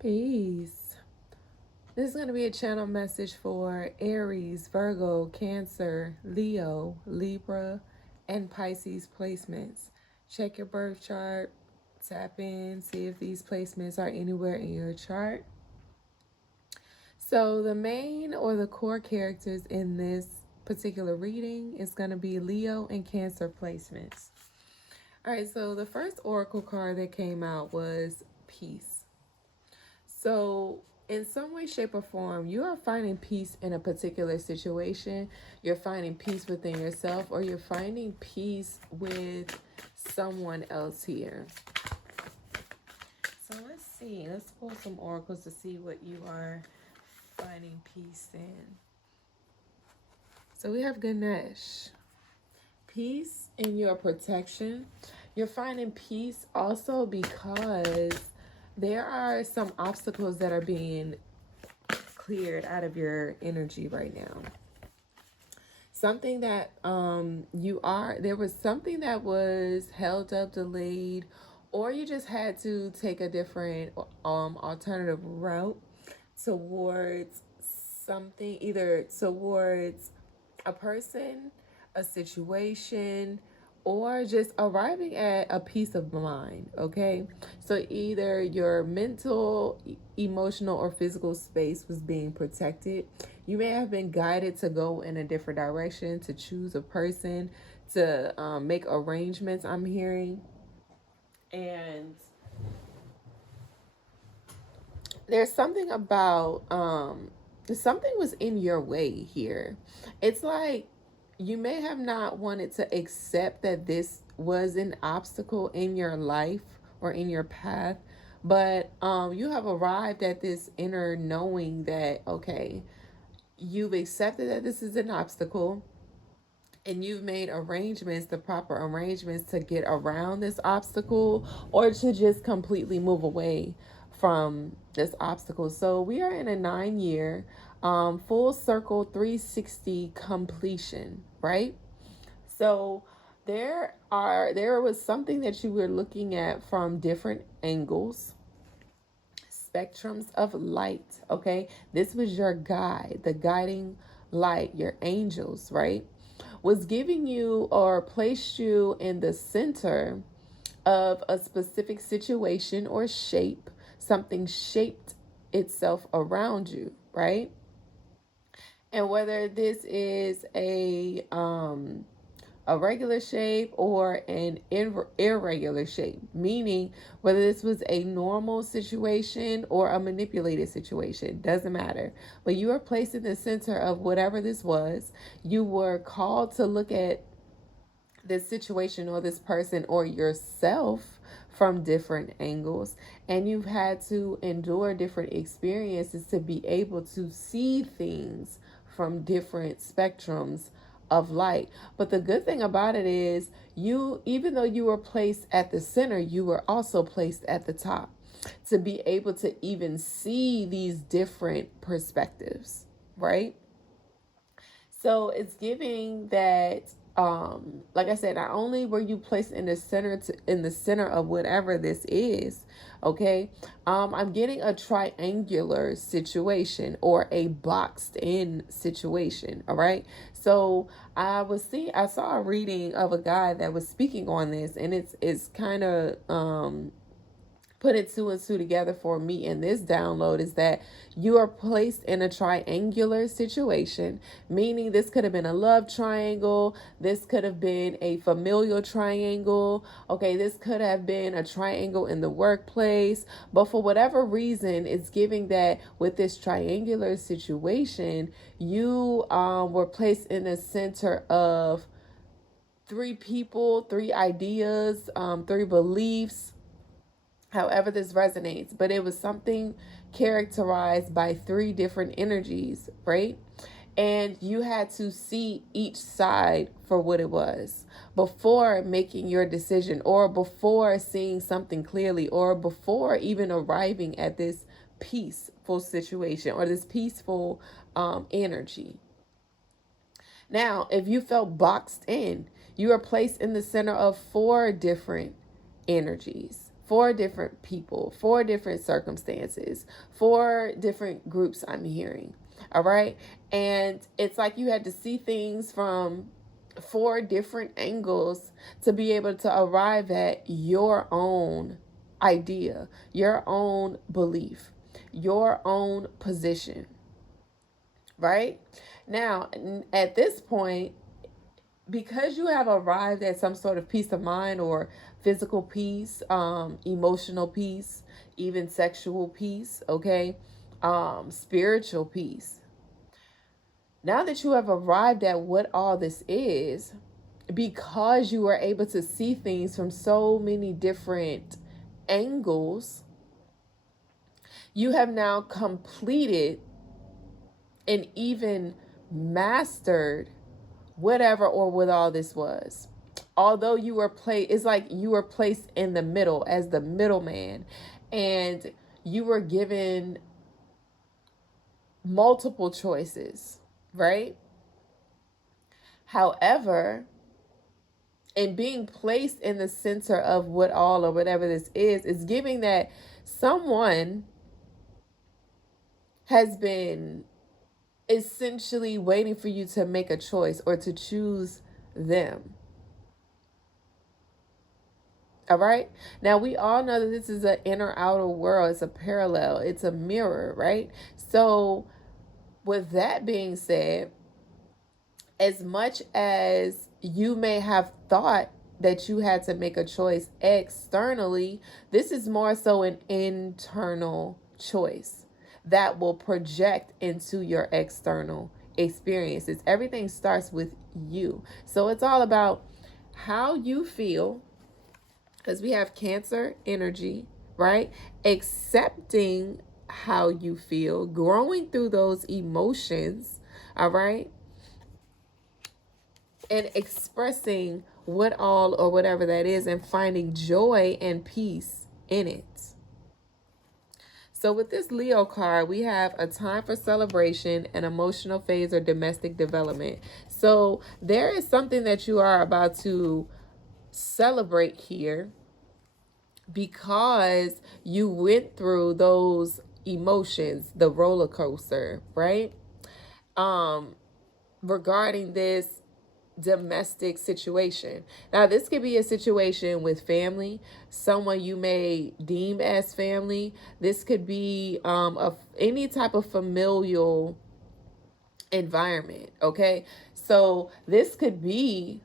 Peace. This is going to be a channel message for Aries, Virgo, Cancer, Leo, Libra, and Pisces placements. Check your birth chart, tap in, see if these placements are anywhere in your chart. So, the main or the core characters in this particular reading is going to be Leo and Cancer placements. All right, so the first oracle card that came out was Peace. So, in some way, shape, or form, you are finding peace in a particular situation. You're finding peace within yourself, or you're finding peace with someone else here. So, let's see. Let's pull some oracles to see what you are finding peace in. So, we have Ganesh. Peace in your protection. You're finding peace also because there are some obstacles that are being cleared out of your energy right now. Something that there was something that was held up, delayed, or you just had to take a different alternative route towards something, either towards a person, a situation, or just arriving at a peace of mind. Okay, so either your mental, emotional, or physical space was being protected. You may have been guided to go in a different direction, to choose a person, to make arrangements, I'm hearing. And there's something about something was in your way here. It's like you may have not wanted to accept that this was an obstacle in your life or in your path, but you have arrived at this inner knowing that, okay, you've accepted that this is an obstacle, and you've made arrangements, the proper arrangements, to get around this obstacle or to just completely move away from this obstacle. So we are in a 9-year full circle 360 completion, right? So there was something that you were looking at from different angles, spectrums of light. Okay, this was your guide, the guiding light, your angels, right, was giving you or placed you in the center of a specific situation or shape. Something shaped itself around you, right? And whether this is a regular shape or an irregular shape, meaning whether this was a normal situation or a manipulated situation, doesn't matter. But you are placed in the center of whatever this was. You were called to look at this situation or this person or yourself from different angles, and you've had to endure different experiences to be able to see things from different spectrums of light. But the good thing about it is, you, even though you were placed at the center, you were also placed at the top to be able to even see these different perspectives, right? So it's giving that, like I said, not only were you placed in the center of whatever this is, okay, I'm getting a triangular situation or a boxed in situation. All right. So I saw a reading of a guy that was speaking on this, and it's kind of putting two and two together for me in this download is that you are placed in a triangular situation, meaning this could have been a love triangle, this could have been a familial triangle, okay, this could have been a triangle in the workplace, but for whatever reason, it's giving that with this triangular situation, you were placed in the center of three people, three ideas, three beliefs, however this resonates, but it was something characterized by three different energies, right? And you had to see each side for what it was before making your decision, or before seeing something clearly, or before even arriving at this peaceful situation or this peaceful energy. Now, if you felt boxed in, you are placed in the center of four different energies, 4 different people, 4 different circumstances, 4 different groups I'm hearing. All right. And it's like you had to see things from 4 different angles to be able to arrive at your own idea, your own belief, your own position. Right? Now, at this point, because you have arrived at some sort of peace of mind or physical peace, emotional peace, even sexual peace, okay, spiritual peace. Now that you have arrived at what all this is, because you are able to see things from so many different angles, you have now completed and even mastered whatever or what all this was. Although you were it's like you were placed in the middle as the middleman, and you were given multiple choices, right? However, in being placed in the center of what all or whatever this is giving that someone has been essentially waiting for you to make a choice or to choose them. All right. Now, we all know that this is an inner outer world. It's a parallel, it's a mirror, right? So, with that being said, as much as you may have thought that you had to make a choice externally, this is more so an internal choice that will project into your external experiences. Everything starts with you. So it's all about how you feel, because we have Cancer energy, right? Accepting how you feel, growing through those emotions, all right? And expressing what all or whatever that is and finding joy and peace in it. So with this Leo card, we have a time for celebration, an emotional phase, or domestic development. So there is something that you are about to celebrate here because you went through those emotions, the roller coaster, right? Regarding this domestic situation. Now, this could be a situation with family, someone you may deem as family. This could be any type of familial environment, okay? So this could be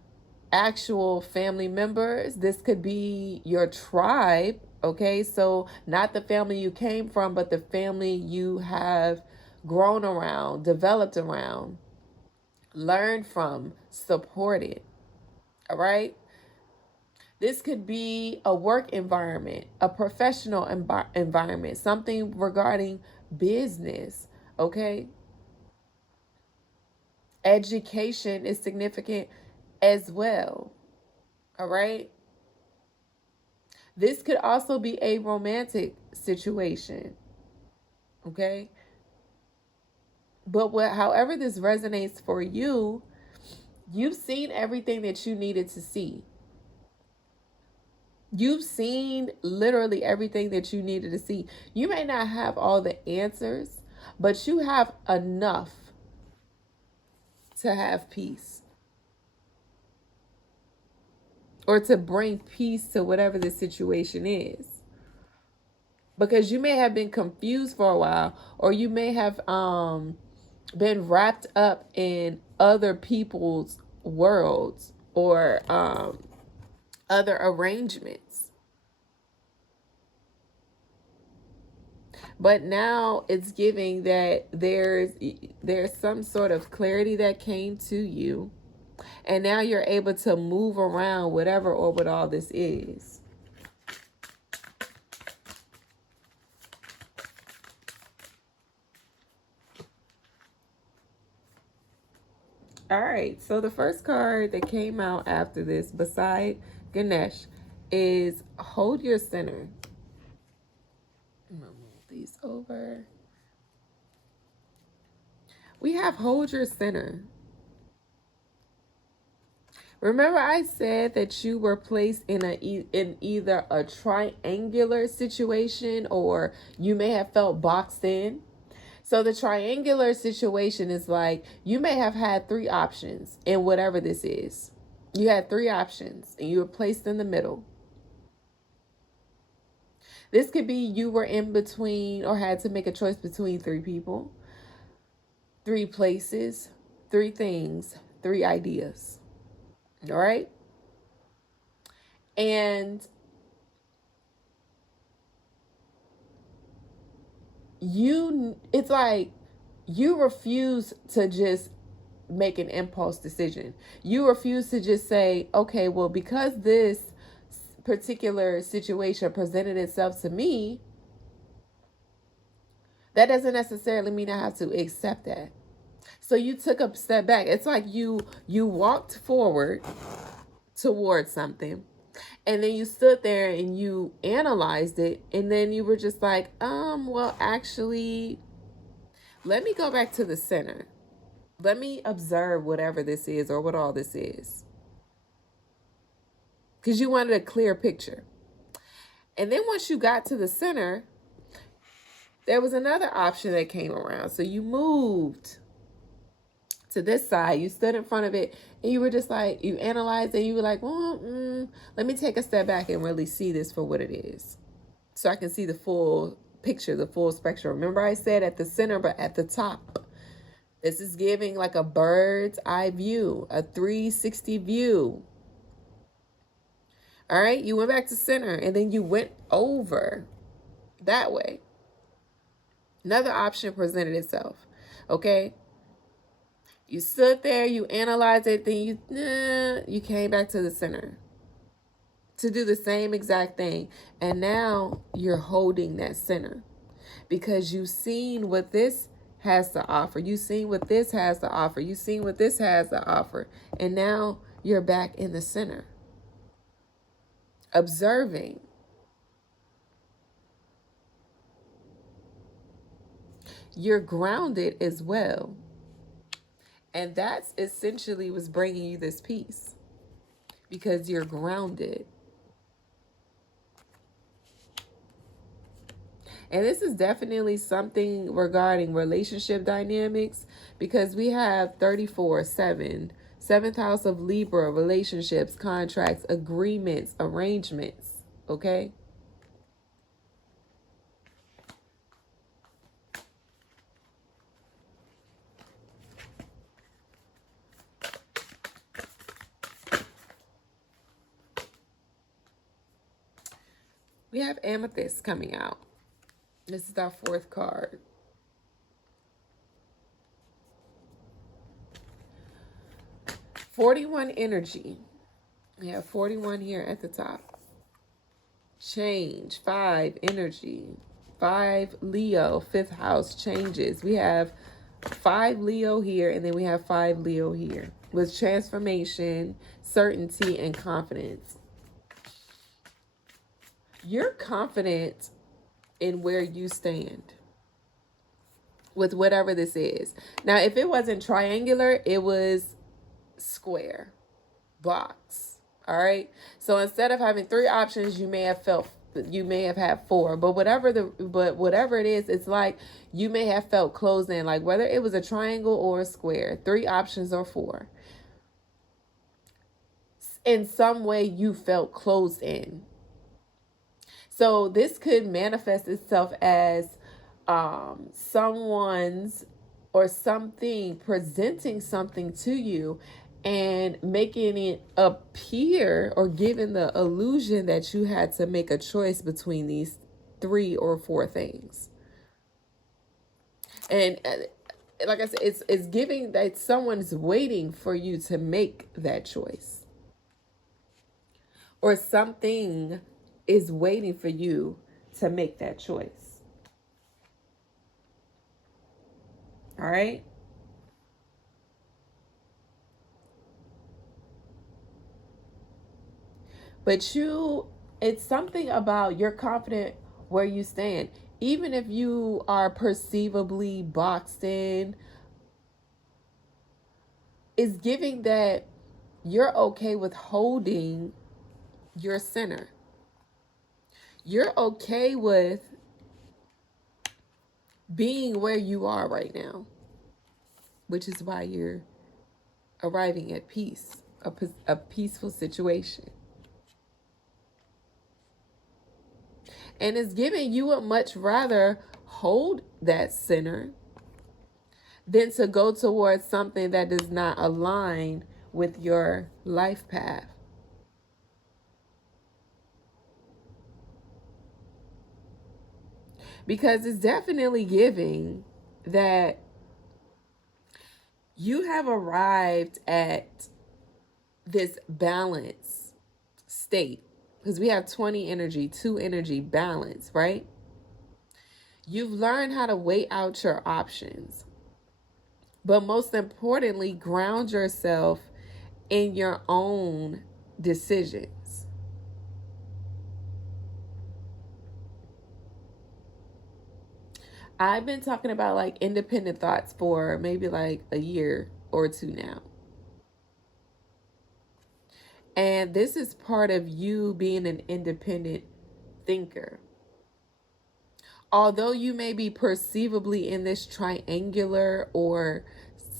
actual family members. This could be your tribe, okay? So not the family you came from, but the family you have grown around, developed around, learned from, supported. All right. This could be a work environment, a professional environment, something regarding business. Okay. Education is significant as well. All right. This could also be a romantic situation. Okay. But however this resonates for you, you've seen everything that you needed to see. You've seen literally everything that you needed to see. You may not have all the answers, but you have enough to have peace or to bring peace to whatever the situation is. Because you may have been confused for a while, or you may have been wrapped up in other people's worlds or other arrangements. But now it's giving that there's some sort of clarity that came to you, and now you're able to move around whatever or what all this is. All right, so the first card that came out after this, beside Ganesh, is Hold Your Center. I'm gonna move these over. We have Hold Your Center. Remember I said that you were placed in either a triangular situation or you may have felt boxed in. So the triangular situation is like you may have had three options in whatever this is. You had three options and you were placed in the middle. This could be you were in between or had to make a choice between three people, three places, three things, three ideas. All right? And it's like you refuse to just make an impulse decision. You refuse to just say, okay, well, because this particular situation presented itself to me, that doesn't necessarily mean I have to accept that. So you took a step back. It's like you walked forward towards something, and then you stood there and you analyzed it, and then you were just like, well, actually, let me go back to the center. Let me observe whatever this is or what all this is. Because you wanted a clear picture. And then once you got to the center, there was another option that came around. So you moved to this side, you stood in front of it, and you were just like, you analyzed it, you were like, well, let me take a step back and really see this for what it is. So I can see the full picture, the full spectrum. Remember I said at the center, but at the top. This is giving like a bird's eye view, a 360 view. All right, you went back to center and then you went over that way. Another option presented itself. Okay. You stood there, you analyzed it, then you came back to the center to do the same exact thing. And now you're holding that center because you've seen what this has to offer. You've seen what this has to offer. You've seen what this has to offer. And now you're back in the center, observing. You're grounded as well. And that's essentially what's bringing you this peace because you're grounded. And this is definitely something regarding relationship dynamics because we have 34/7, seventh house of Libra, relationships, contracts, agreements, arrangements. Okay. We have Amethyst coming out. This is our fourth card. '41 energy. We have 41 here at the top. Change, 5 energy. 5 Leo, fifth house changes. We have 5 Leo here, and then we have 5 Leo here with transformation, certainty, and confidence. You're confident in where you stand with whatever this is. Now, if it wasn't triangular, it was square, box. All right. So instead of having 3 options, you may have had 4, but whatever it is, it's like you may have felt closed in, like whether it was a triangle or a square, 3 options or 4. In some way you felt closed in. So this could manifest itself as someone's or something presenting something to you and making it appear or giving the illusion that you had to make a choice between these 3 or 4 things. And like I said, it's giving that someone's waiting for you to make that choice. Or something is waiting for you to make that choice. All right? But it's something about you're confident where you stand. Even if you are perceivably boxed in, it's giving that you're okay with holding your center. You're okay with being where you are right now, which is why you're arriving at peace, a peaceful situation. And it's giving you would much rather hold that center than to go towards something that does not align with your life path. Because it's definitely giving that you have arrived at this balance state. Because we have 20 energy, 2 energy balance, right? You've learned how to weigh out your options. But most importantly, ground yourself in your own decisions. I've been talking about like independent thoughts for maybe like a year or two now. And this is part of you being an independent thinker. Although you may be perceivably in this triangular or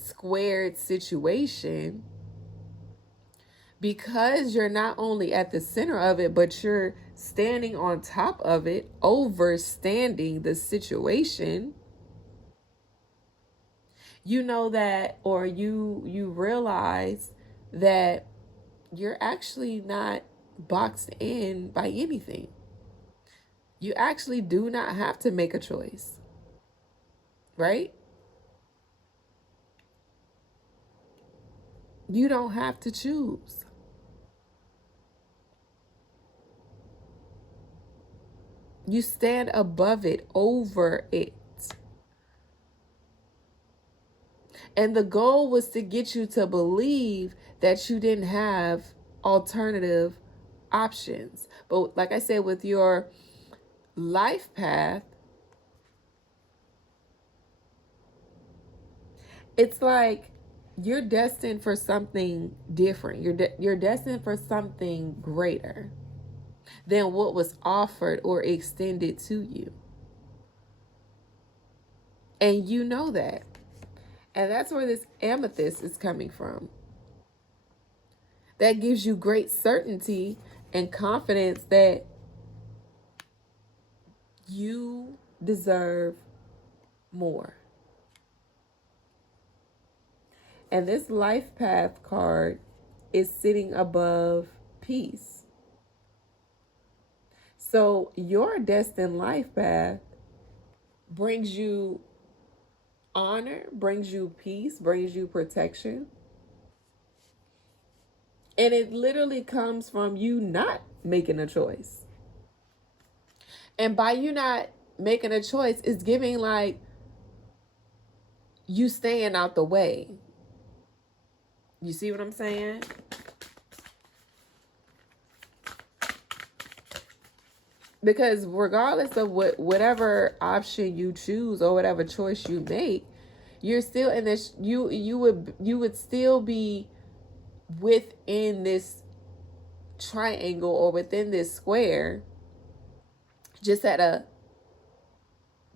squared situation, because you're not only at the center of it, but you're standing on top of it, overstanding the situation, you know that, or you realize that you're actually not boxed in by anything. You actually do not have to make a choice, right? You don't have to choose. You stand above it, over it. And the goal was to get you to believe that you didn't have alternative options. But like I said, with your life path, it's like you're destined for something different. You're destined for something greater than what was offered or extended to you. And you know that. And that's where this amethyst is coming from. That gives you great certainty and confidence that you deserve more. And this life path card is sitting above peace. So your destined life path brings you honor, brings you peace, brings you protection. And it literally comes from you not making a choice. And by you not making a choice, it's giving like you staying out the way. You see what I'm saying? Because regardless of whatever option you choose or whatever choice you make, you're still in this, you would still be within this triangle or within this square, just at a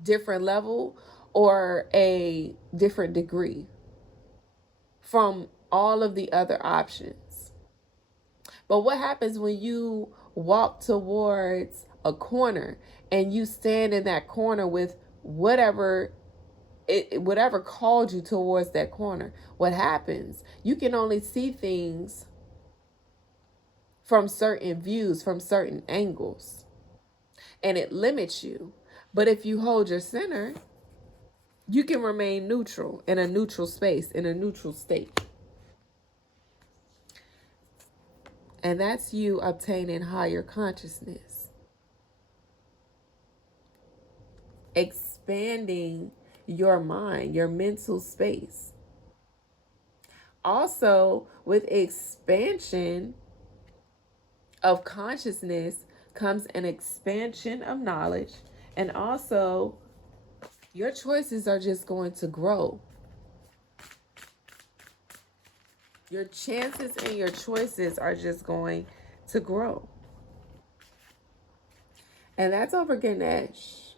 different level or a different degree from all of the other options. But what happens when you walk towards a corner and you stand in that corner with whatever called you towards that corner? What happens? You can only see things from certain views, from certain angles, and it limits you. But if you hold your center, you can remain neutral, in a neutral space, in a neutral state. And that's you obtaining higher consciousness, expanding your mind, your mental space. Also, with expansion of consciousness comes an expansion of knowledge, and also your choices are just going to grow. Your chances and your choices are just going to grow. And that's over Ganesh.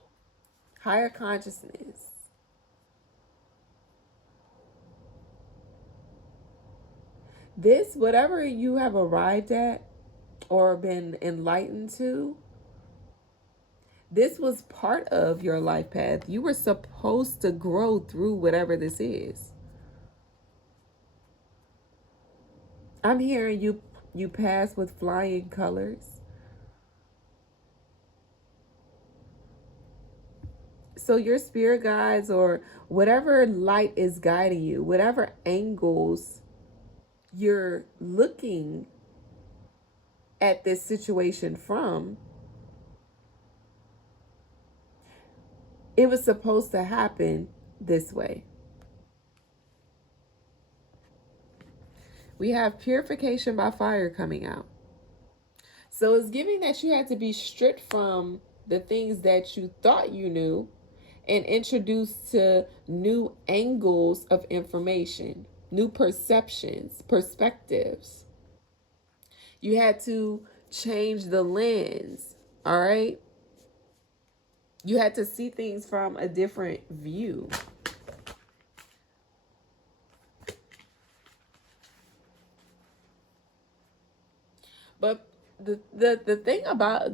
Higher consciousness. This, whatever you have arrived at or been enlightened to, this was part of your life path. You were supposed to grow through whatever this is. I'm hearing you pass with flying colors. So your spirit guides or whatever light is guiding you, whatever angles you're looking at this situation from, it was supposed to happen this way. We have purification by fire coming out. So it's giving that you had to be stripped from the things that you thought you knew and introduced to new angles of information, new perceptions, perspectives. You had to change the lens, all right? You had to see things from a different view. But the thing about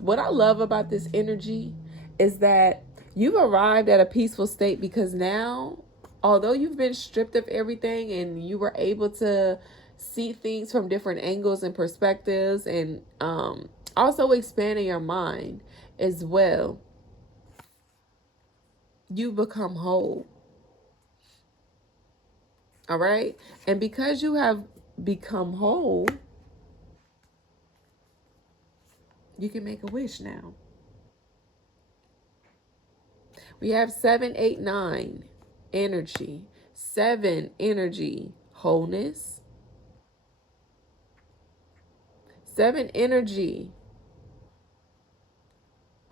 what I love about this energy is that you've arrived at a peaceful state because now, although you've been stripped of everything and you were able to see things from different angles and perspectives, and also expanding your mind as well, you become whole. All right? And because you have become whole, you can make a wish now. We have 7, 8, 9 energy. 7 energy, wholeness. 7 energy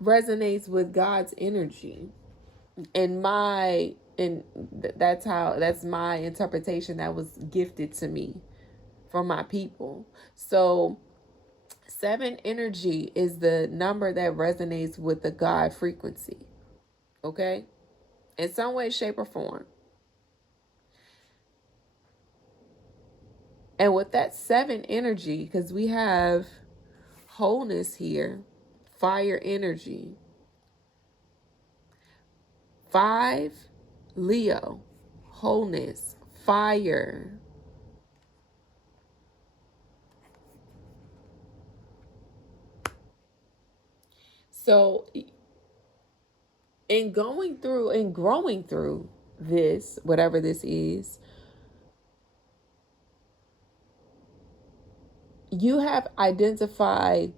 resonates with God's energy. And that's my interpretation that was gifted to me from my people. So 7 energy is the number that resonates with the God frequency. Okay? In some way, shape, or form. And with that 7 energy, because we have wholeness here, fire energy. 5, Leo, wholeness, fire. So in going through and growing through this, whatever this is, you have identified,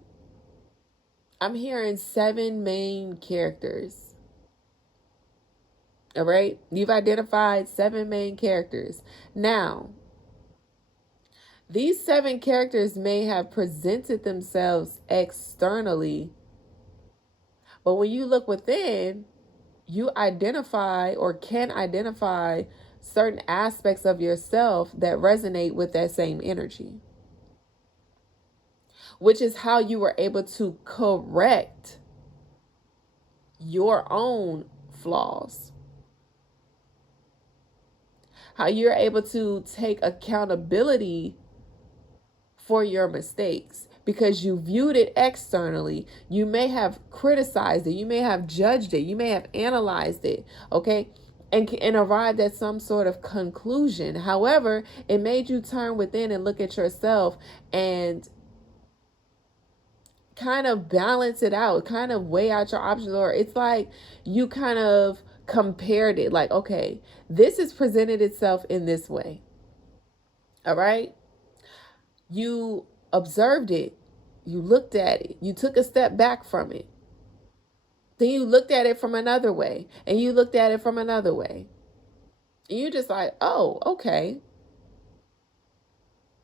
I'm hearing 7 main characters. All right? You've identified 7 main characters. Now, these 7 characters may have presented themselves externally, but when you look within, you identify or can identify certain aspects of yourself that resonate with that same energy, which is how you were able to correct your own flaws, how you're able to take accountability for your mistakes because you viewed it externally. You may have criticized it, you may have judged it, you may have analyzed it, okay, and arrived at some sort of conclusion. However, it made you turn within and look at yourself and kind of balance it out, kind of weigh out your options. Or it's like you kind of compared it, like, okay, this has presented itself in this way. All right. You observed it. You looked at it. You took a step back from it. Then you looked at it from another way. And you looked at it from another way. And you're just like, oh, okay.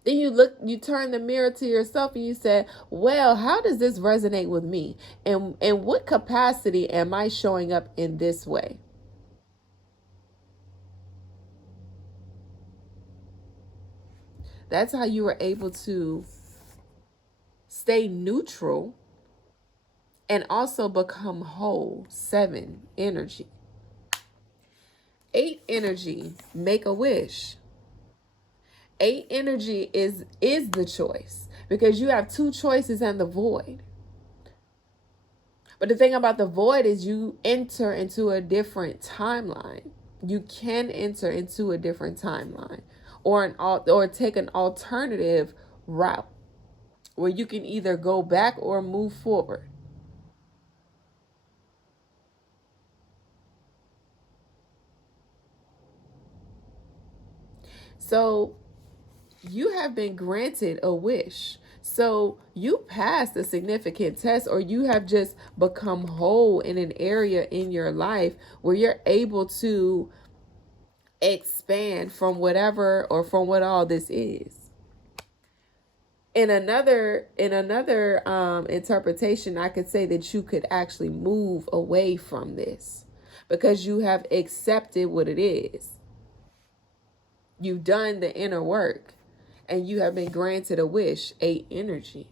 Then you turn the mirror to yourself and you said, well, how does this resonate with me? And in what capacity am I showing up in this way? That's how you were able to stay neutral and also become whole. 7, energy. 8, energy, make a wish. 8, energy is the choice, because you have 2 choices and the void. But the thing about the void is you enter into a different timeline. You can enter into a different timeline, or take an alternative route where you can either go back or move forward. So you have been granted a wish. So you passed a significant test, or you have just become whole in an area in your life where you're able to expand from whatever, or from what all this is. In another interpretation, I could say that you could actually move away from this because you have accepted what it is. You've done the inner work and you have been granted a wish. 8, energy.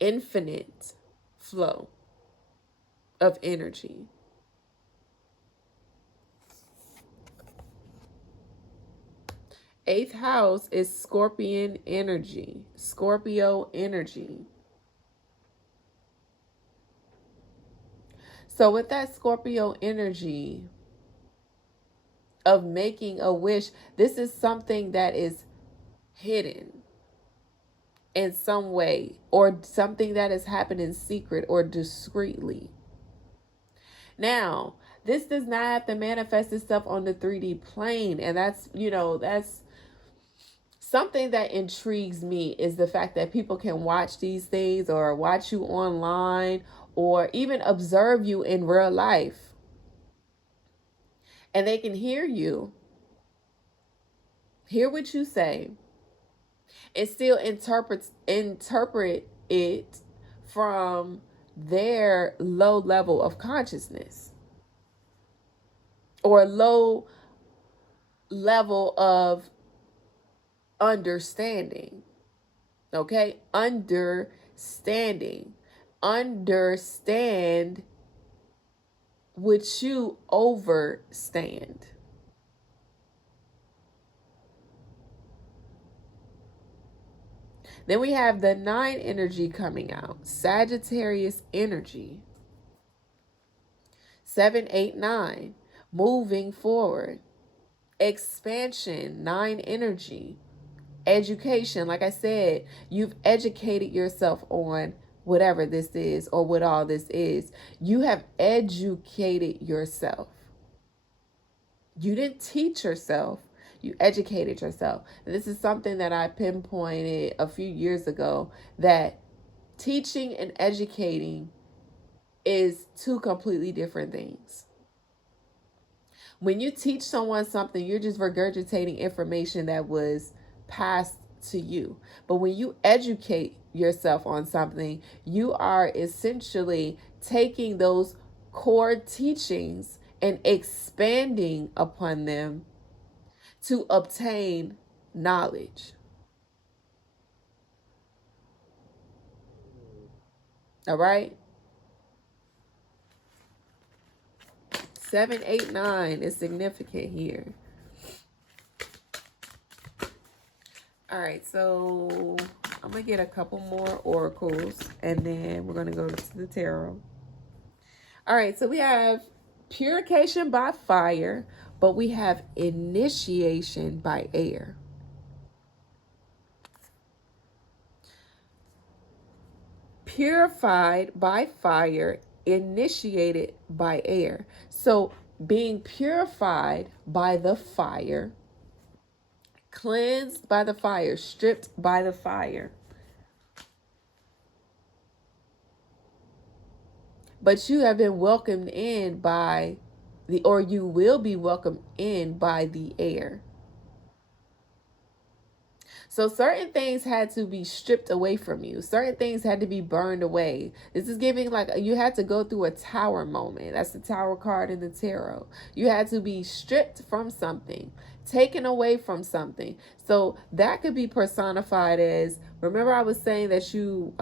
Infinite flow of energy. Eighth house is Scorpion energy. Scorpio energy. So with that Scorpio energy of making a wish, this is something that is hidden in some way, or something that has happened in secret or discreetly. Now, this does not have to manifest itself on the 3D plane, and that's something that intrigues me, is the fact that people can watch these things, or watch you online, or even observe you in real life, and they can hear what you say, and still interpret it from their low level of consciousness, or low level of understanding. Okay? Understand what you overstand. Then we have the 9 energy coming out. Sagittarius energy. 7, 8, 9. Moving forward. Expansion. 9 energy. Education. Like I said, you've educated yourself on whatever this is, or what all this is. You have educated yourself. You didn't teach yourself. You educated yourself. And this is something that I pinpointed a few years ago, that teaching and educating is 2 completely different things. When you teach someone something, you're just regurgitating information that was passed to you. But when you educate yourself on something, you are essentially taking those core teachings and expanding upon them to obtain knowledge. All right? 7, 8, 9 is significant here. All right, so I'm going to get a couple more oracles, and then we're going to go to the tarot. All right, so we have purification by fire, but we have initiation by air. Purified by fire, initiated by air. So being purified by the fire, cleansed by the fire, stripped by the fire. But you have been welcomed in by or you will be welcomed in by the air. So certain things had to be stripped away from you. Certain things had to be burned away. This is giving like you had to go through a tower moment. That's the tower card in the tarot. You had to be stripped from something, taken away from something. So that could be personified as, remember I was saying that you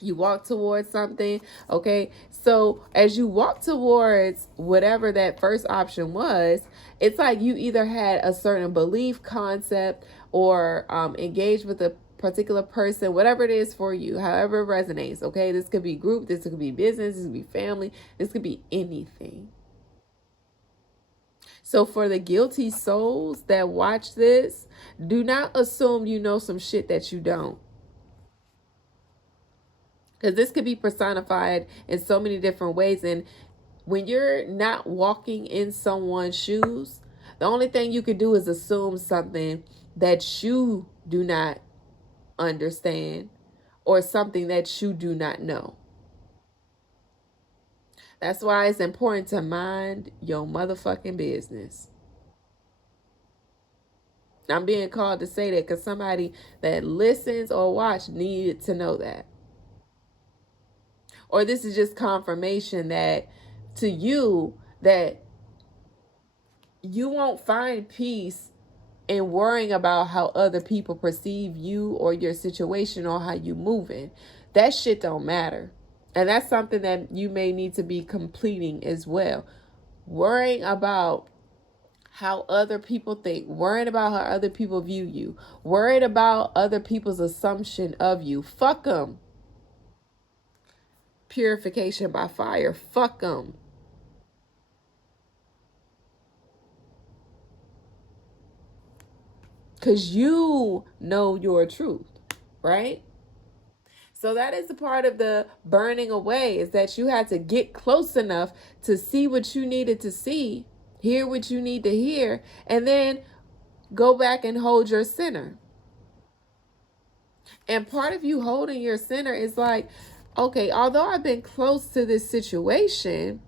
walk towards something, okay? So as you walk towards whatever that first option was, it's like you either had a certain belief concept or engaged with a particular person, whatever it is for you, however it resonates, okay? This could be group, this could be business, this could be family, this could be anything. So for the guilty souls that watch this, do not assume you know some shit that you don't. Because this could be personified in so many different ways. And when you're not walking in someone's shoes, the only thing you could do is assume something that you do not understand or something that you do not know. That's why it's important to mind your motherfucking business. I'm being called to say that because somebody that listens or watch needed to know that. Or this is just confirmation that to you that you won't find peace in worrying about how other people perceive you or your situation or how you moving. That shit don't matter. And that's something that you may need to be completing as well. Worrying about how other people think, worried about how other people view you, worried about other people's assumption of you. Fuck them. Purification by fire. Fuck them. Because you know your truth, right? So that is a part of the burning away, is that you had to get close enough to see what you needed to see, hear what you need to hear, and then go back and hold your center. And part of you holding your center is like, okay, although I've been close to this situation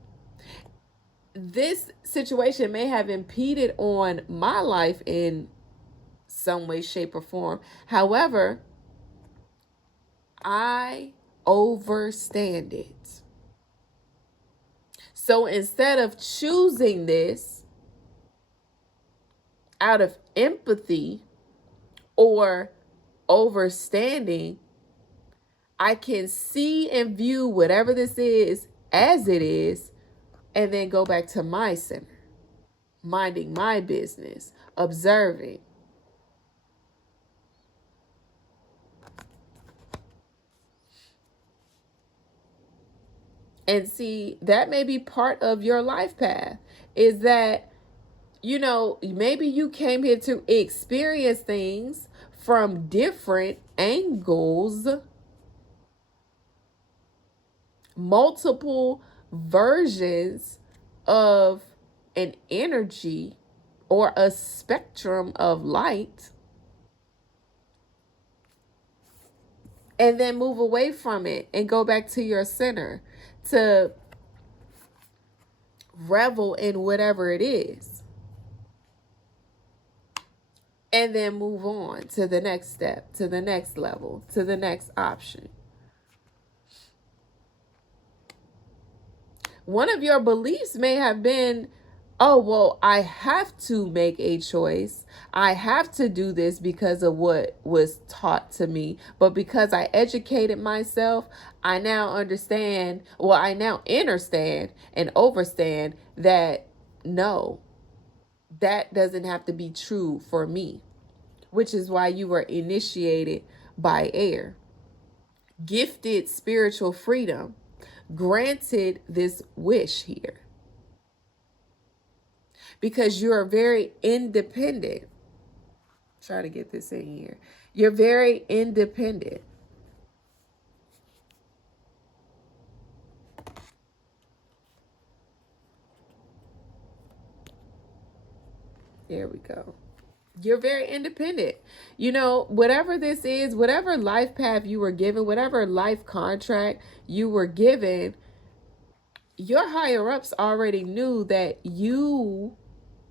may have impeded on my life in some way, shape, or form. However, I overstand it. So instead of choosing this out of empathy or overstanding, I can see and view whatever this is as it is, and then go back to my center, minding my business, observing. And see, that may be part of your life path, is that, you know, maybe you came here to experience things from different angles, multiple versions of an energy or a spectrum of light, and then move away from it and go back to your center to revel in whatever it is, and then move on to the next step, to the next level, to the next option. One of your beliefs may have been, oh, well, I have to make a choice. I have to do this because of what was taught to me. But because I educated myself, I now understand, I now understand and overstand that no, that doesn't have to be true for me, which is why you were initiated by air, gifted spiritual freedom, granted this wish here. Because you're very independent. Try to get this in here. You're very independent. There we go. You're very independent. You know, whatever this is, whatever life path you were given, whatever life contract you were given, your higher ups already knew that you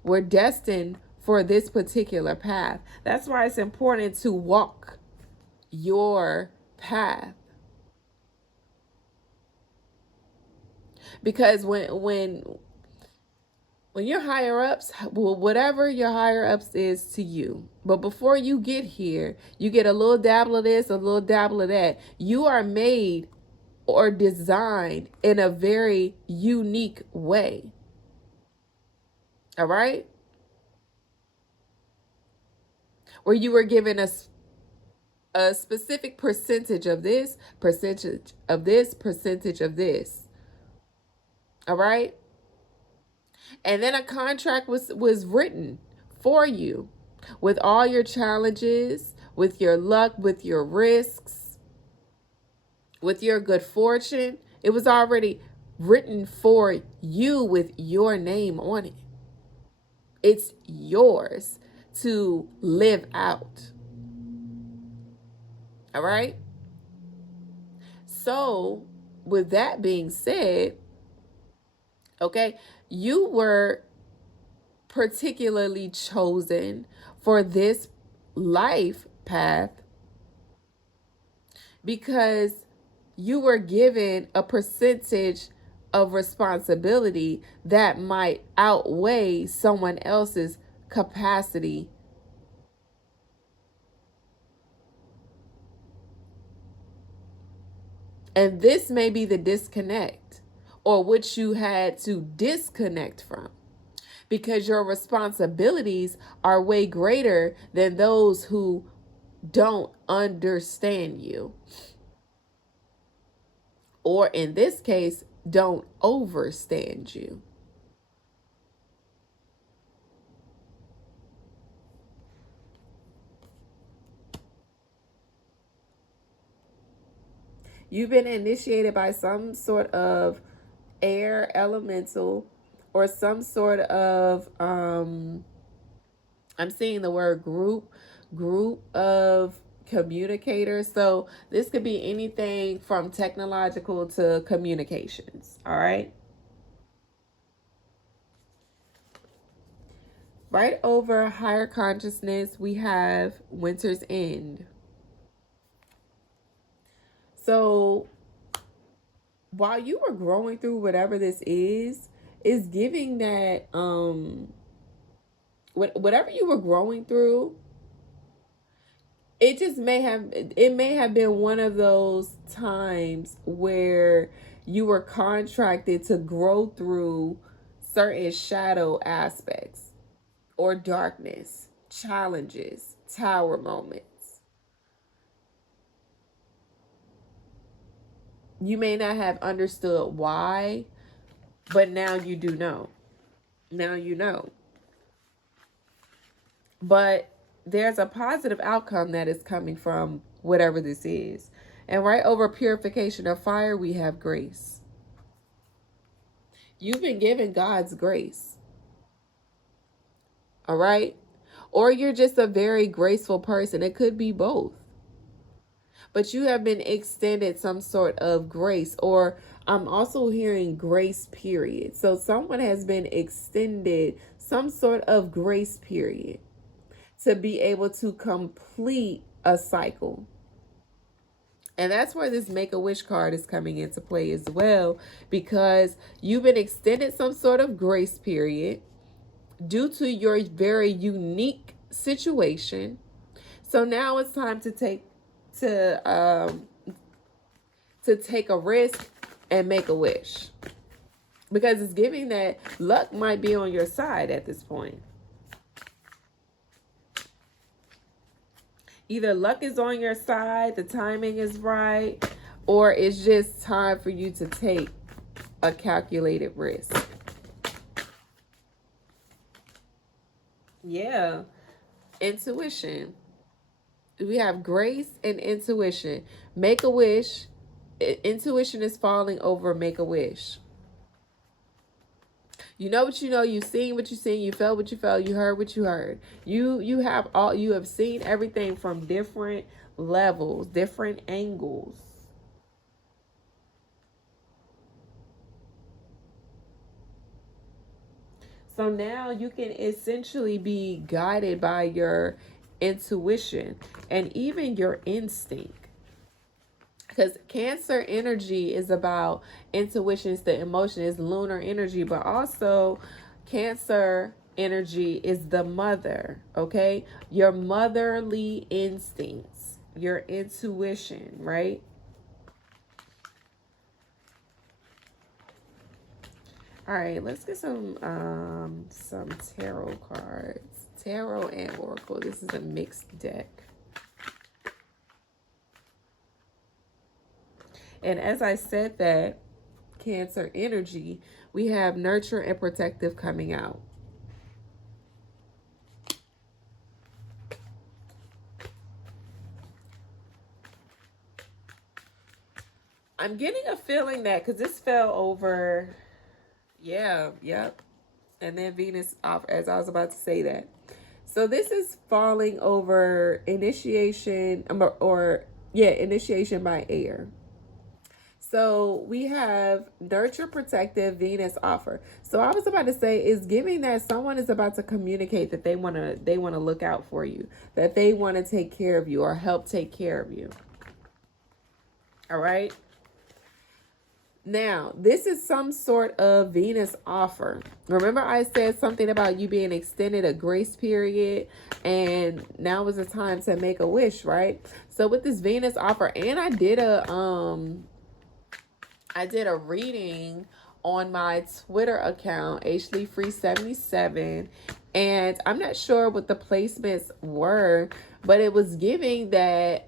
were destined for this particular path. That's why it's important to walk your path. Because when your higher ups, well, whatever your higher ups is to you, but before you get here, you get a little dabble of this, a little dabble of that. You are made or designed in a very unique way. All right? Where you were given a specific percentage of this, percentage of this, percentage of this. All right? And then a contract was written for you with all your challenges, with your luck, with your risks, with your good fortune. It was already written for you with your name on it. It's yours to live out. All right? So, with that being said, okay, you were particularly chosen for this life path because you were given a percentage of responsibility that might outweigh someone else's capacity. And this may be the disconnect, or what you had to disconnect from, because your responsibilities are way greater than those who don't understand you. Or in this case, don't overstand you. You've been initiated by some sort of air elemental or some sort of I'm seeing the word group of communicators. So this could be anything from technological to communications. All right. Right over higher consciousness, we have Winter's End. So while you were growing through whatever this is giving that whatever you were growing through, it may have been one of those times where you were contracted to grow through certain shadow aspects or darkness, challenges, tower moments. You may not have understood why, but now you do know. Now you know. But there's a positive outcome that is coming from whatever this is. And right over purification of fire, we have grace. You've been given God's grace. All right? Or you're just a very graceful person. It could be both. But you have been extended some sort of grace, or I'm also hearing grace period. So someone has been extended some sort of grace period to be able to complete a cycle. And that's where this Make-A-Wish card is coming into play as well, because you've been extended some sort of grace period due to your very unique situation. So now it's time to take a risk and make a wish, because it's giving that luck might be on your side at this point. Either luck is on your side, the timing is right, or it's just time for you to take a calculated risk. Yeah. Intuition. We have grace and intuition. Make a wish. Intuition is falling over make a wish. You know what you know, you've seen what you've seen, you felt what you felt, you heard what you heard. You have seen everything from different levels, different angles. So now you can essentially be guided by your intuition and even your instinct. Because Cancer energy is about intuition, it's the emotion, is lunar energy, but also Cancer energy is the mother, okay? Your motherly instincts, your intuition, right? All right, let's get some tarot cards. Tarot and Oracle. This is a mixed deck. And as I said that, Cancer energy, we have nurture and protective coming out. I'm getting a feeling that, because this fell over, yeah, yep. And then Venus off, as I was about to say that. So this is falling over initiation, initiation by air. So we have nurture, protective, Venus offer. So I was about to say, is giving that someone is about to communicate that they want to look out for you, that they want to take care of you or help take care of you. All right. Now, this is some sort of Venus offer. Remember I said something about you being extended a grace period, and now is the time to make a wish, right? So with this Venus offer, and I did a reading on my Twitter account, HLeeFree77, and I'm not sure what the placements were, but it was giving that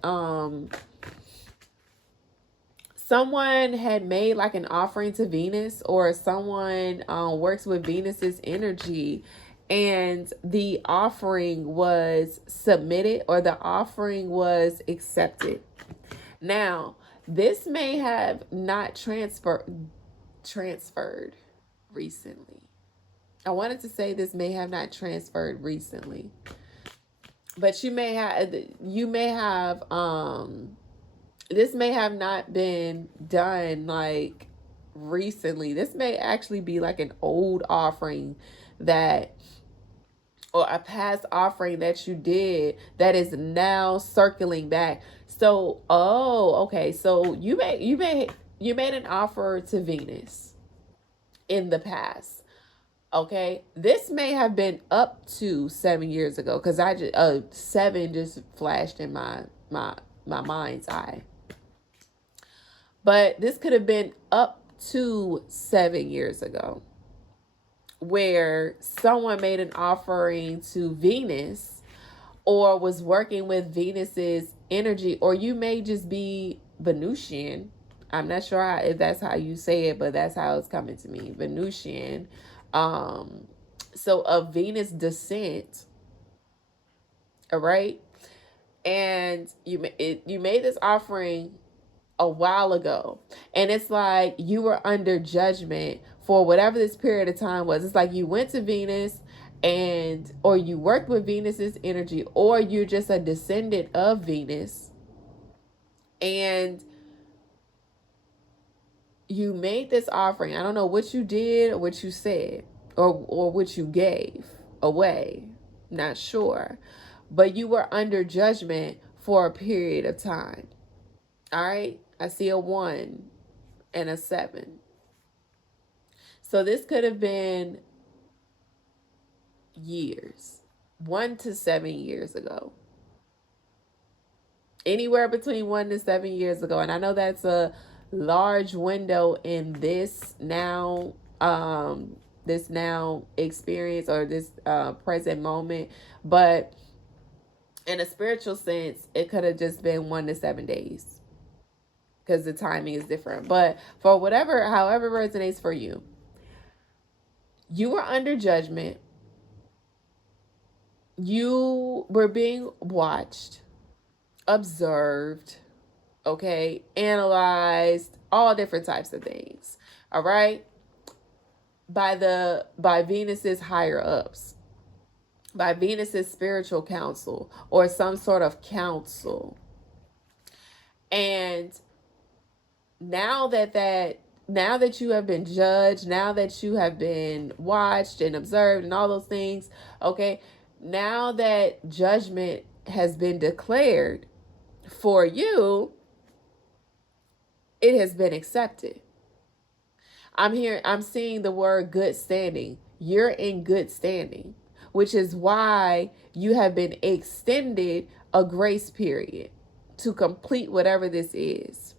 someone had made like an offering to Venus, or someone works with Venus's energy, and the offering was submitted or the offering was accepted. Now, this may have not transferred recently. I wanted to say this may have not transferred recently, but you may have this may have not been done like recently. This may actually be like an old offering that, or a past offering that you did that is now circling back. So, okay. So you made an offer to Venus in the past. Okay, this may have been up to 7 years ago, because I just 7 just flashed in my mind's eye. But this could have been up to 7 years ago, where someone made an offering to Venus or was working with Venus's energy, or you may just be Venusian. I'm not sure if that's how you say it, but that's how it's coming to me. Venusian. So of Venus descent. All right. And you made this offering a while ago, and it's like you were under judgment for whatever this period of time was. It's like you went to Venus, and or you worked with Venus's energy, or you're just a descendant of Venus, and you made this offering. I don't know what you did or what you said or what you gave away, not sure, but you were under judgment for a period of time. All right, I see a 1 and a 7. So this could have been years, 1 to 7 years ago. Anywhere between 1 to 7 years ago. And I know that's a large window in this now experience, or this present moment, but in a spiritual sense, it could have just been 1 to 7 days, because the timing is different. But for however resonates for you, you were under judgment. You were being watched, observed, okay, analyzed, all different types of things. All right, by Venus's higher ups, by Venus's spiritual council, or some sort of council. And now that now that you have been judged, now that you have been watched and observed and all those things, okay, now that judgment has been declared for you, it has been accepted. I'm seeing the word good standing. You're in good standing, which is why you have been extended a grace period to complete whatever this is.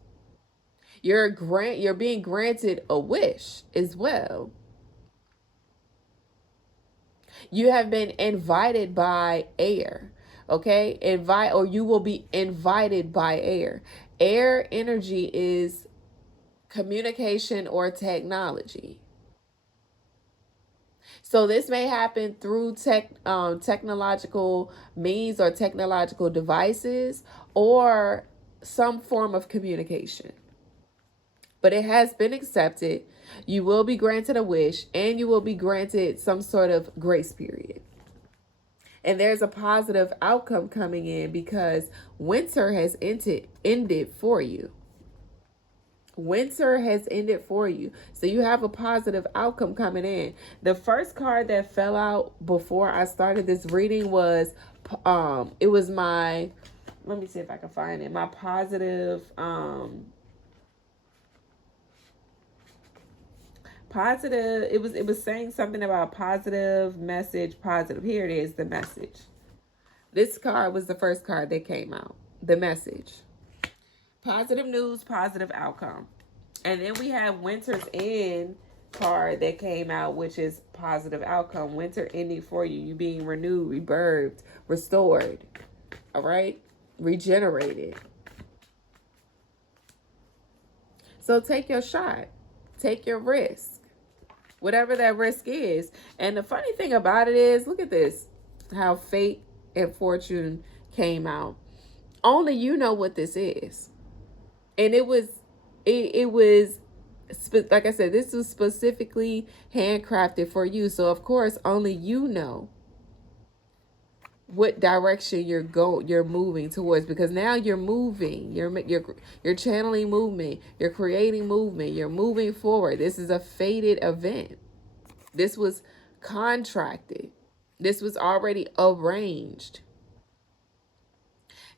You're being granted a wish as well. You have been invited by air. Okay? You will be invited by air. Air energy is communication or technology. So this may happen through technological means or technological devices or some form of communication. But it has been accepted. You will be granted a wish and you will be granted some sort of grace period. And there's a positive outcome coming in because winter has ended for you. Winter has ended for you. So you have a positive outcome coming in. The first card that fell out before I started this reading was it was my, let me see if I can find it, my positive it was saying something about positive message, positive. Here it is, the message. This card was the first card that came out. The message. Positive news, positive outcome. And then we have Winter's End card that came out, which is positive outcome. Winter ending for you. You being renewed, rebirthed, restored. All right? Regenerated. So take your shot. Take your risk. Whatever that risk is. And the funny thing about it is, look at this. How fate and fortune came out. Only you know what this is. And it was like I said, this was specifically handcrafted for you. So of course, only you know what direction you're moving towards, because now you're moving, you're channeling movement, you're creating movement, you're moving forward. This is a fated event. This was contracted. This was already arranged.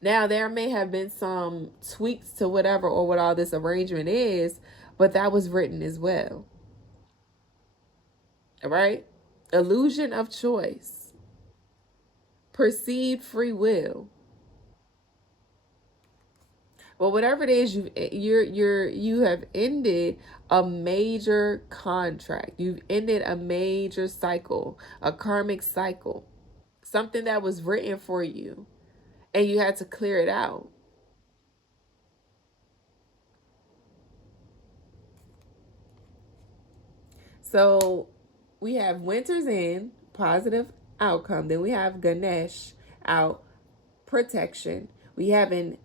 Now, there may have been some tweaks to whatever or what all this arrangement is, but that was written as well. All right? Illusion of choice. Perceived free will. Well, whatever it is, you have ended a major contract. You've ended a major cycle, a karmic cycle. Something that was written for you. And you had to clear it out. So we have Winter's End, positive outcome. Then we have Ganesh out, protection. We have an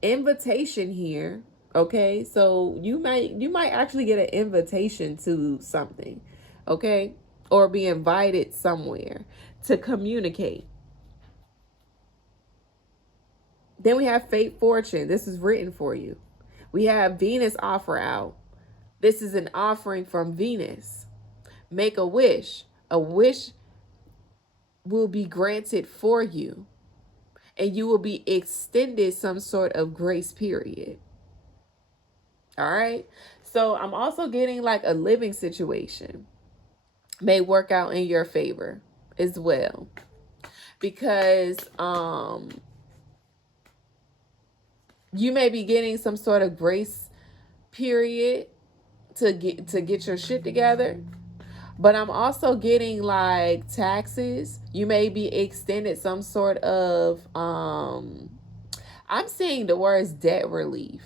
invitation here. Okay, so you might actually get an invitation to something, okay, or be invited somewhere to communicate. Then we have fate, fortune. This is written for you. We have Venus offer out. This is an offering from Venus. Make a wish. A wish will be granted for you. And you will be extended some sort of grace period. All right. So I'm also getting like a living situation may work out in your favor as well. Because you may be getting some sort of grace period to get your shit together. But I'm also getting like taxes. You may be extended some sort of I'm seeing the words debt relief.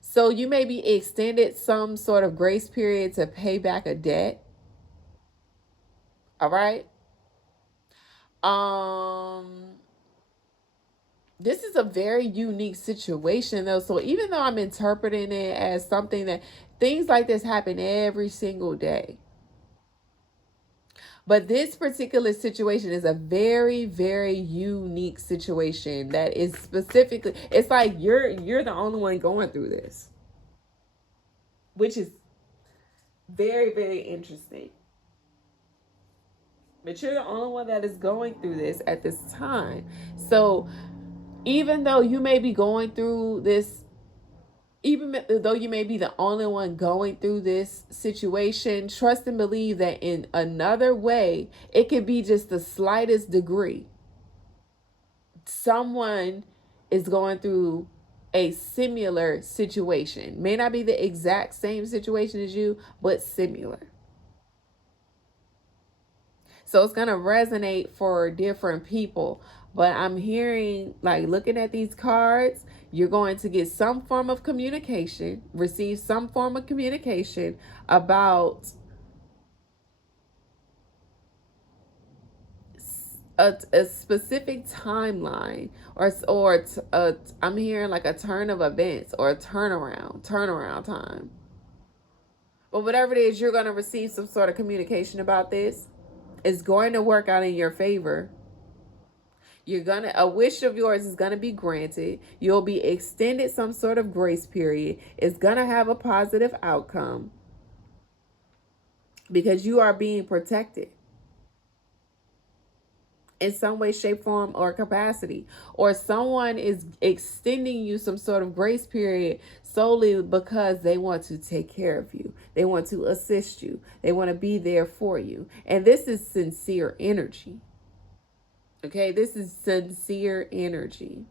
So you may be extended some sort of grace period to pay back a debt. All right? This is a very unique situation though. So even though I'm interpreting it as something that things like this happen every single day. But this particular situation is a very, very unique situation that is specifically, it's like you're the only one going through this. which is very, very interesting. But you're the only one that is going through this at this time. So even though you may be going through this, even though you may be the only one going through this situation, trust and believe that in another way, it could be just the slightest degree. Someone is going through a similar situation. May not be the exact same situation as you, but similar. So it's going to resonate for different people. But I'm hearing, like, looking at these cards, you're going to get some form of communication, receive some form of communication about a specific timeline, or I'm hearing like a turn of events or a turnaround time. But whatever it is, you're going to receive some sort of communication about this. It's going to work out in your favor. A wish of yours is going to be granted. You'll be extended some sort of grace period. It's going to have a positive outcome because you are being protected in some way, shape, form, or capacity. Or someone is extending you some sort of grace period solely because they want to take care of you. They want to assist you. They want to be there for you. And this is sincere energy. Okay, this is sincere energy.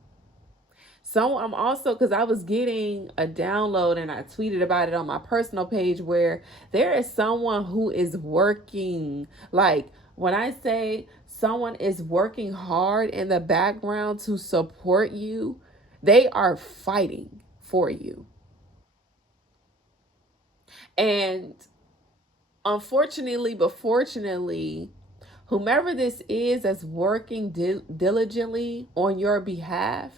So I'm also, because I was getting a download and I tweeted about it on my personal page, where there is someone who is working, like, when I say someone is working hard in the background to support you, they are fighting for you. And unfortunately, but fortunately, whomever this is that's working diligently on your behalf,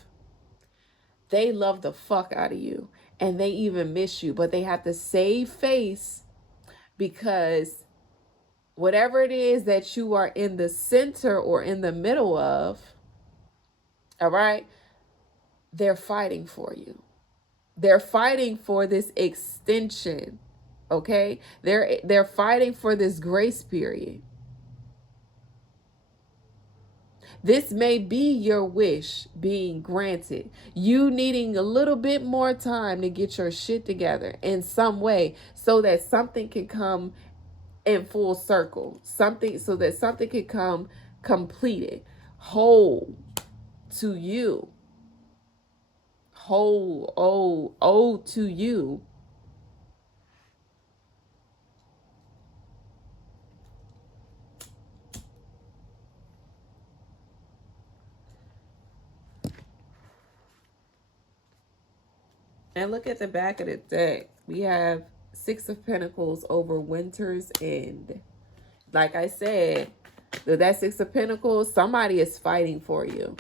they love the fuck out of you and they even miss you, but they have to save face because whatever it is that you are in the center or in the middle of, all right, they're fighting for you. They're fighting for this extension, okay? They're fighting for this grace period. This may be your wish being granted. You needing a little bit more time to get your shit together in some way so that something can come in full circle. So that something can come completed, whole to you. Whole, to you. And look at the back of the deck. We have Six of Pentacles over Winter's End. Like I said, that Six of Pentacles, somebody is fighting for you.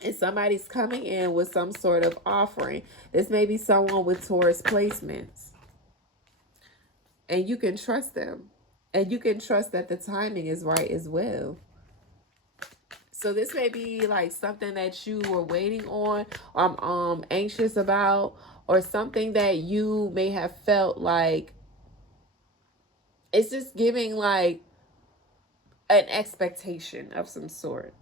And somebody's coming in with some sort of offering. This may be someone with Taurus placements. And you can trust them. And you can trust that the timing is right as well. So this may be like something that you were waiting on, anxious about, or something that you may have felt like it's just giving like an expectation of some sort.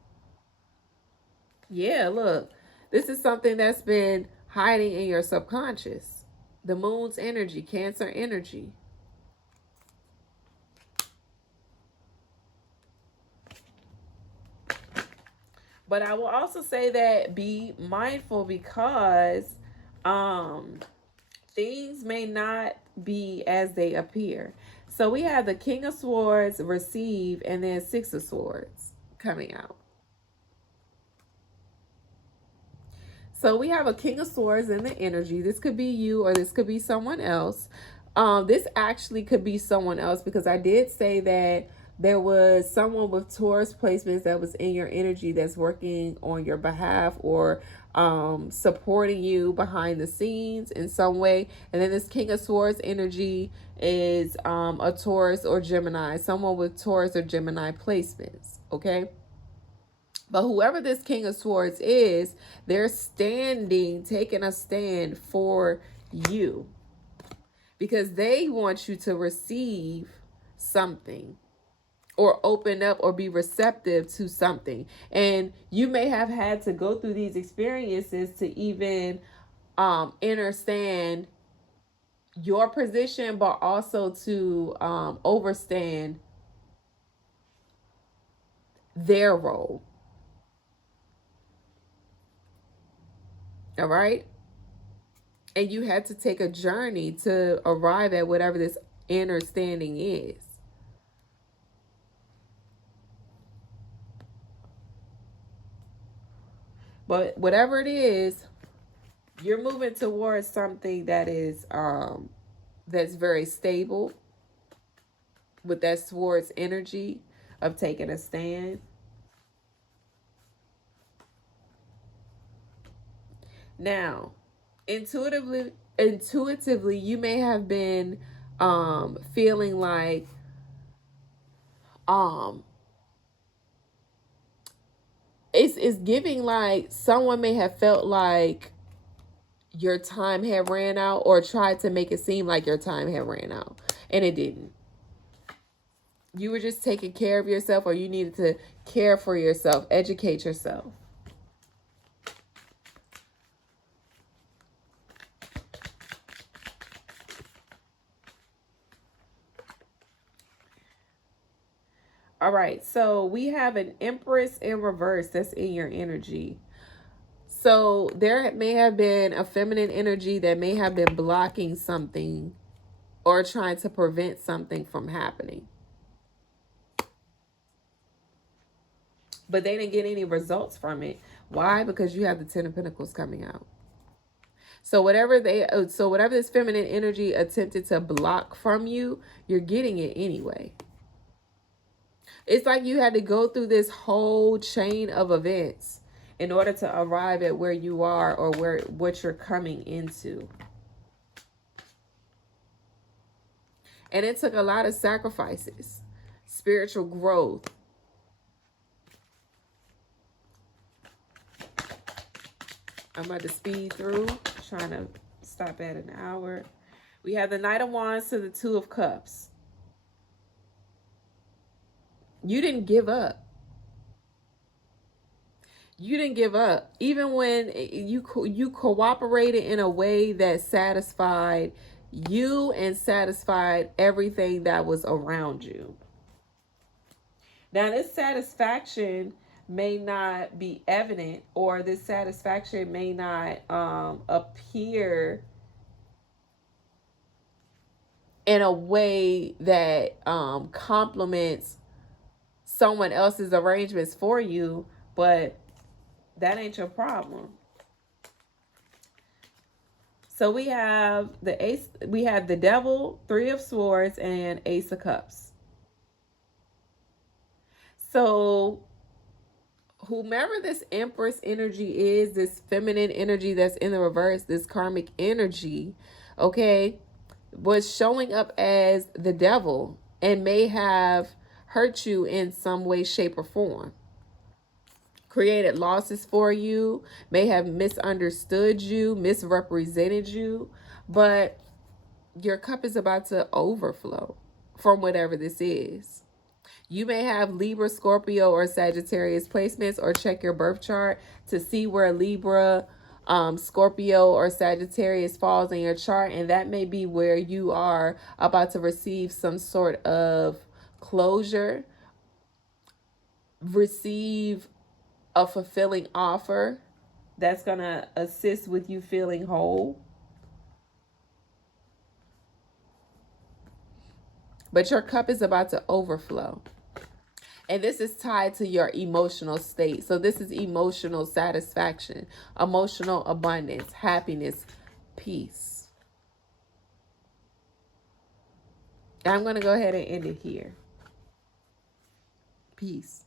Yeah, look, this is something that's been hiding in your subconscious. The moon's energy, Cancer energy. But I will also say that be mindful because things may not be as they appear. So we have the King of Swords, receive, and then Six of Swords coming out. So we have a King of Swords in the energy. This could be you or this could be someone else. This actually could be someone else because I did say that there was someone with Taurus placements that was in your energy that's working on your behalf or supporting you behind the scenes in some way. And then this King of Swords energy is a Taurus or Gemini, someone with Taurus or Gemini placements, okay? But whoever this King of Swords is, they're taking a stand for you. because they want you to receive something or open up or be receptive to something. And you may have had to go through these experiences to even understand your position, but also to overstand their role. All right. And you had to take a journey to arrive at whatever this understanding is. But whatever it is, you're moving towards something that is that's very stable, with that Swords energy of taking a stand. Now, intuitively, you may have been feeling like it's giving like someone may have felt like your time had ran out, or tried to make it seem like your time had ran out, and it didn't. You were just taking care of yourself, or you needed to care for yourself, educate yourself. All right, so we have an Empress in reverse that's in your energy. So there may have been a feminine energy that may have been blocking something or trying to prevent something from happening. But they didn't get any results from it. Why? Because you have the Ten of Pentacles coming out. So whatever this feminine energy attempted to block from you, you're getting it anyway. It's like you had to go through this whole chain of events in order to arrive at where you are, or what you're coming into. And it took a lot of sacrifices, spiritual growth. I'm about to speed through, trying to stop at an hour. We have the Knight of Wands to the Two of Cups. You didn't give up. You didn't give up. Even when you cooperated in a way that satisfied you and satisfied everything that was around you. Now, this satisfaction may not be evident, or this satisfaction may not appear in a way that complements someone else's arrangements for you, but that ain't your problem. So we have the Devil, Three of Swords, and Ace of Cups. So whomever this Empress energy is, this feminine energy that's in the reverse, this karmic energy, okay, was showing up as the devil and may have hurt you in some way, shape, or form. Created losses for you, may have misunderstood you, misrepresented you, but your cup is about to overflow from whatever this is. You may have Libra, Scorpio, or Sagittarius placements, or check your birth chart to see where Libra, Scorpio, or Sagittarius falls in your chart, and that may be where you are about to receive some sort of closure, receive a fulfilling offer that's going to assist with you feeling whole. But your cup is about to overflow. And this is tied to your emotional state. So this is emotional satisfaction, emotional abundance, happiness, peace. I'm going to go ahead and end it here. Peace.